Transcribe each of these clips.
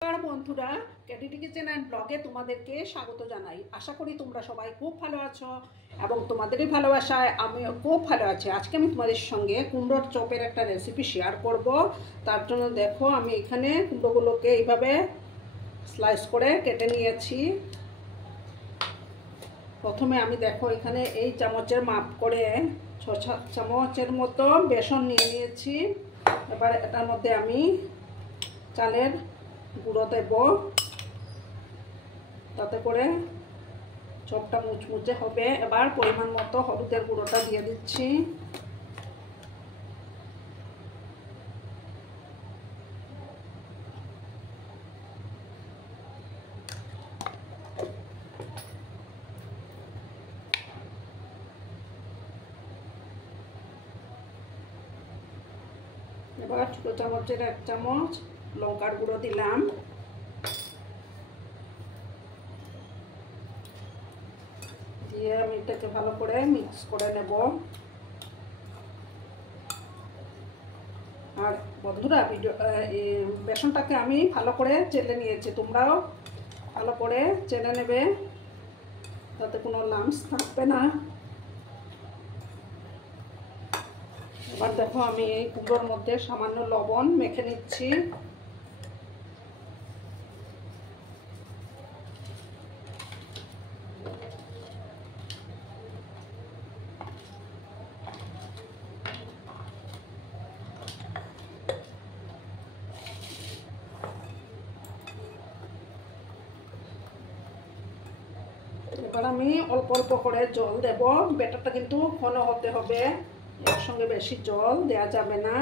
নমস্কার বন্ধুরা, ক্যাটিটি kitchen and ব্লগে তোমাদেরকে স্বাগত জানাই। আশা করি তোমরা সবাই খুব ভালো আছো এবং তোমাদেরই ভালোবাসায় আমিও খুব ভালো আছি। আজকে আমি তোমাদের সঙ্গে কুমড়োর চপের একটা রেসিপি শেয়ার করব। তার জন্য দেখো আমি এখানে কুমড়োগুলোকে এইভাবে স্লাইস করে কেটে নিয়েছি। প্রথমে আমি দেখো এখানে এই চামচের মাপ করে 6-7 চামচের মতো বেসন নিয়ে নিয়েছি। এবার এটার মধ্যে আমি চালের গুঁড়ো দেব, তাতে করে চপটা মুচমুচে হবে। এবার পরিমাণ মতো হলুদের গুঁড়োটা দিয়ে দিচ্ছি। এবার ছোটো চামচের 1 চামচ লঙ্কার গুঁড়ো দিলাম। দিয়ে আমি এটাকে ভালো করে মিক্স করে নেব। আর বন্ধুরা বেসনটাকে আমি ভালো করে চেলে নিয়েছি, তোমরাও ভালো করে চেলে নেবে, তাতে কোনো লাম্পস থাকবে না। এবার দেখো আমি এই কুমড়োর মধ্যে সামান্য লবণ মেখে নিচ্ছি। এবার আমি অল্প অল্প করে জল দেব। ব্যাটারটা কিন্তু ঘন হতে হবে, এর সঙ্গে বেশি জল দেওয়া যাবে না।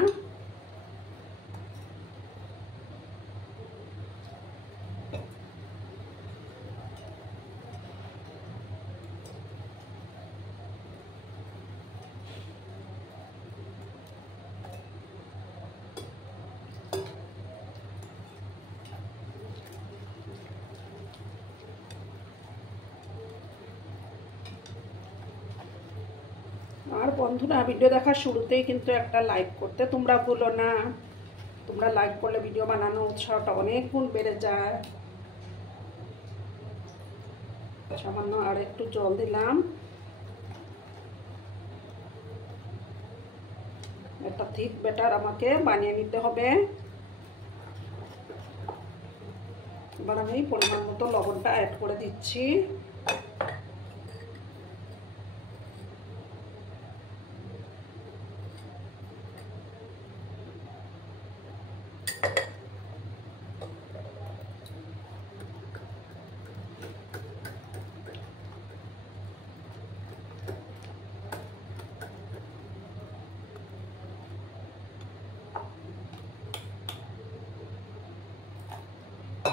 আর বন্ধুরা, ভিডিও দেখার শুরুতেই কিন্তু একটা লাইক করতে তোমরা ভুলো না। তোমরা লাইক করলে ভিডিও বানানোর উৎসাহটা অনেক গুণ বেড়ে যায়। সামান্য আর একটু জল দিলাম। একটা থিক ব্যাটার আমাকে বানিয়ে নিতে হবে। এবার আমি পরিমাণ মতো লবণটা অ্যাড করে দিচ্ছি।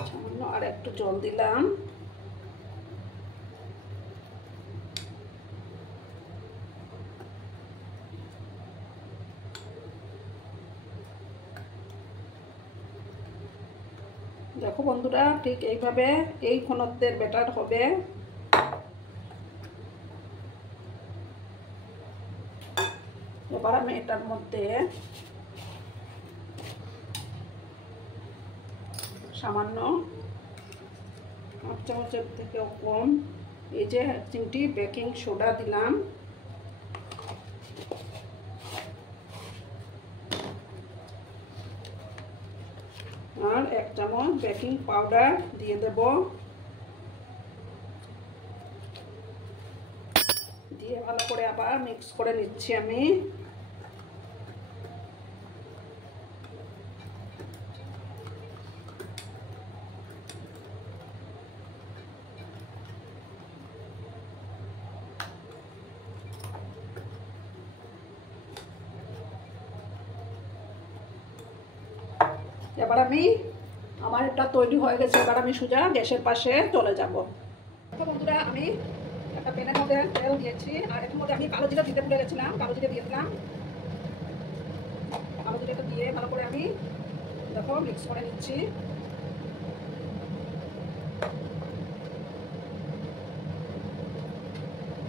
সামান্য আর একটু জল দিলাম। দেখো বন্ধুরা, ঠিক এইভাবে এই ঘনত্বের ব্যাটার হবে। এবার আমি এটার মধ্যে সামান্য 1 চামচের থেকেও কম এই যে 1 চিমটি বেকিং সোডা দিলাম। আর 1 চামচ বেকিং পাউডার দিয়ে দেব। দিয়ে ভালো করে আবার মিক্স করে নিচ্ছি আমি। এবার আমার এটা তৈরি হয়ে গেছে। এবার আমি সোজা গ্যাসের পাশে চলে যাব। বন্ধুরা, আমি একটা প্যানের মধ্যে তেল দিয়েছি, আর এর মধ্যে আমি কালো জিরা দিতে ভুলে গেছিলাম, কালো জিরা দিয়ে দিলাম। কালো জিরাটা দিয়ে ভালো করে আমি দেখো মিক্স করে নিচ্ছি।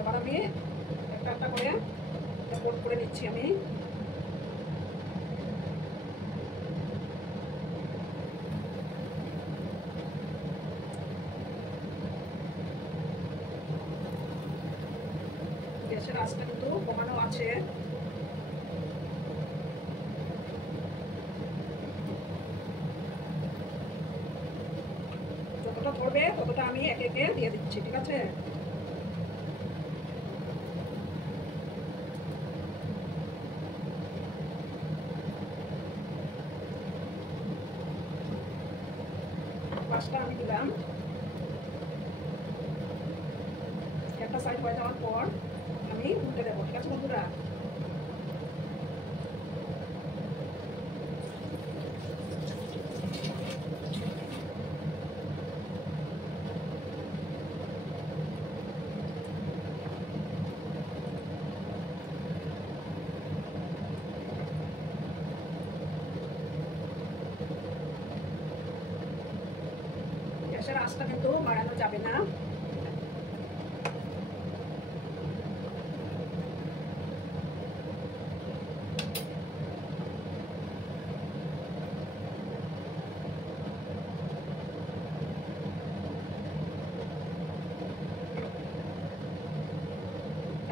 এবার আমি একটা একটা করে কোট করে নিচ্ছি আমি। গ্যাসের আঁচটা কিন্তু কমানো আছে। যতটা ধরবে ততটা আমি একে একে দিয়ে দিচ্ছি, ঠিক আছে? পাঁচটা আমি দিলাম। একটা সাইড হয়ে যাওয়ার পর আমি উল্টে দেবো, ঠিক আছে বন্ধুরা? গ্যাসের আঁচটা কিন্তু বাড়ানো যাবে না।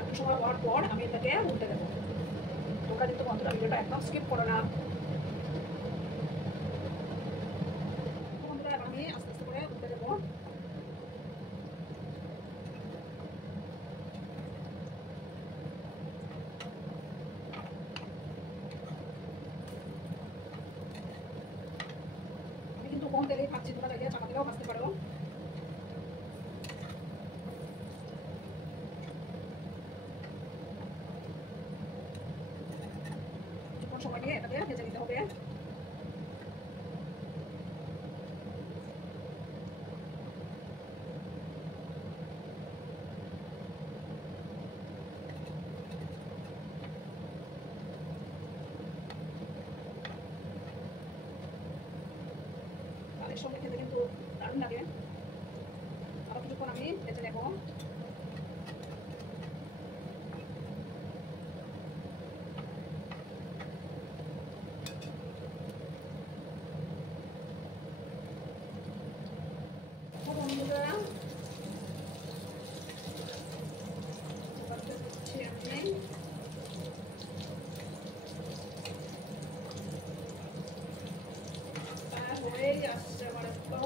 একটু সময় হওয়ার পর আমি এটাকে উল্টে দেবো। তোমরা কিন্তু বন্ধুরা ভিডিওটা একদম স্কিপ করো না। বন্ধুরা আমি আস্তে আস্তে করে উল্টে দেবো। আমি কিন্তু কম তেলেই ভাজছি, তোমরা চাইলে চাপা দিলেও ভাজতে পারো। সময় নিয়ে এটাকে ভেজে নিতে হবে। তাদের সঙ্গে খেতে কিন্তু দারুণ লাগে। আরো কিছুক্ষণ আমি ভেজে নেব। বন্ধুরা দিচ্ছি আমি হয়েই আসছে আমার একটু।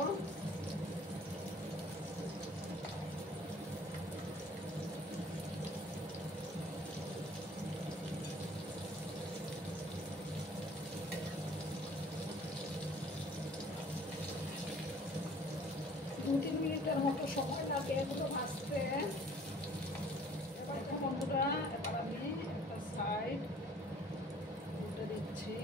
দু তিন মিনিটের মতো সময় লাগে এগুলো ভাজতে। এবার বন্ধুরা এবার আমি একটা সাইড উল্টে দিচ্ছি।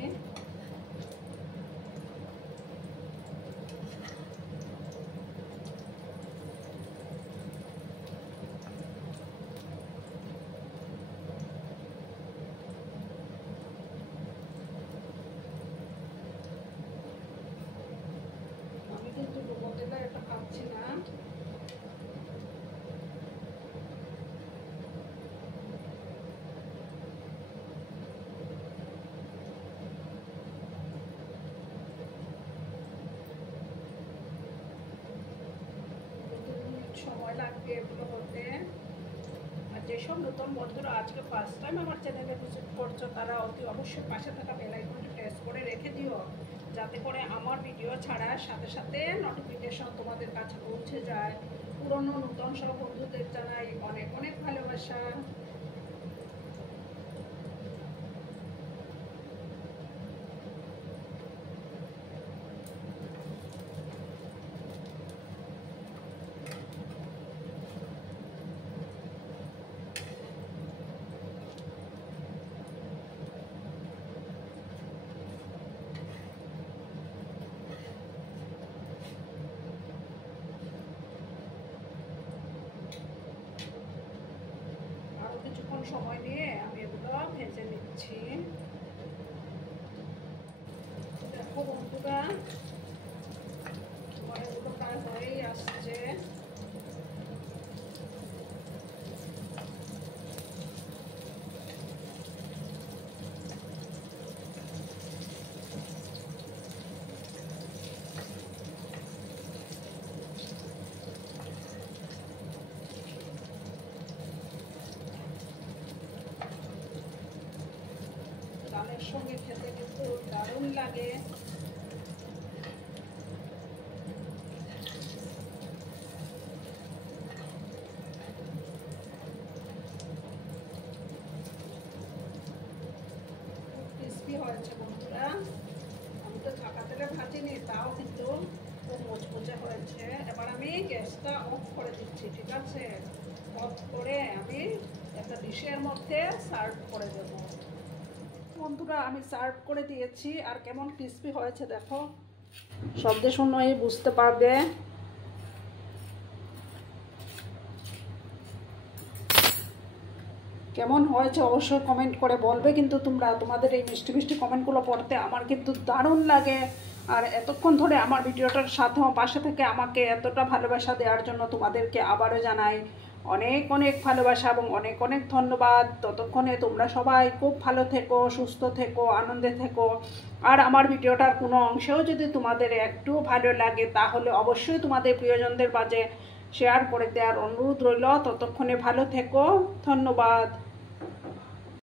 আমি কিন্তু ডুবো তেলে এটা খাচ্ছি না। সময় লাগবে এগুলো করতে। আর যেসব নতুন বন্ধুরা আজকে ফার্স্ট টাইম আমার চ্যানেলে ভিজিট করছো তারা অতি অবশ্যই পাশে থাকা বেল আইকনটি প্রেস করে রেখে দিও, যাতে করে আমার ভিডিও ছাড়ার সাথে সাথে নোটিফিকেশন তোমাদের কাছে পৌঁছে যায়। পুরনো নতুন সব বন্ধুদের জানাই অনেক অনেক ভালোবাসা। কিছুক্ষণ সময় নিয়ে আমি এগুলো ভেজে নিচ্ছি। দেখো বন্ধুরা আমার এগুলো প্রায় হয়েই আসছে। চায়ের সঙ্গে খেতে কিন্তু দারুণ লাগে। ক্রিসপি হয়েছে বন্ধুরা, আমি তো ছাকা তেলে ভাজিনি, তাও কিন্তু খুব মুচমুচে হয়েছে। এবার আমি গ্যাসটা অফ করে দিচ্ছি, ঠিক আছে? অফ করে আমি একটা ডিশের মধ্যে সার্ভ করে দেব। বন্ধুরা আমি সার্ভ করে দিয়েছি, আর কেমন ক্রিসপি হয়েছে দেখো, শব্দে শুনেই বুঝতে পারবে। কেমন হয়েছে অবশ্যই কমেন্ট করে বলবে কিন্তু তোমরা। তোমাদের এই মিষ্টি মিষ্টি কমেন্টগুলো পড়তে আমার কিন্তু দারুণ লাগে। আর এতক্ষণ ধরে আমার ভিডিওটার সাথে পাশে থেকে আমাকে এতটা ভালোবাসা দেওয়ার জন্য তোমাদেরকে আবারও জানাই অনেক অনেক ভালোবাসা এবং অনেক অনেক ধন্যবাদ। ততক্ষণে তোমরা সবাই খুব ভালো থেকো, সুস্থ থেকো, আনন্দে থেকো। আর আমার ভিডিওটার কোনো অংশেও যদি তোমাদের একটু ভালো লাগে তাহলে অবশ্যই তোমাদের প্রিয়জনদের মাঝে শেয়ার করে দেওয়ার অনুরোধ রইল। ততক্ষণে ভালো থেকো, ধন্যবাদ।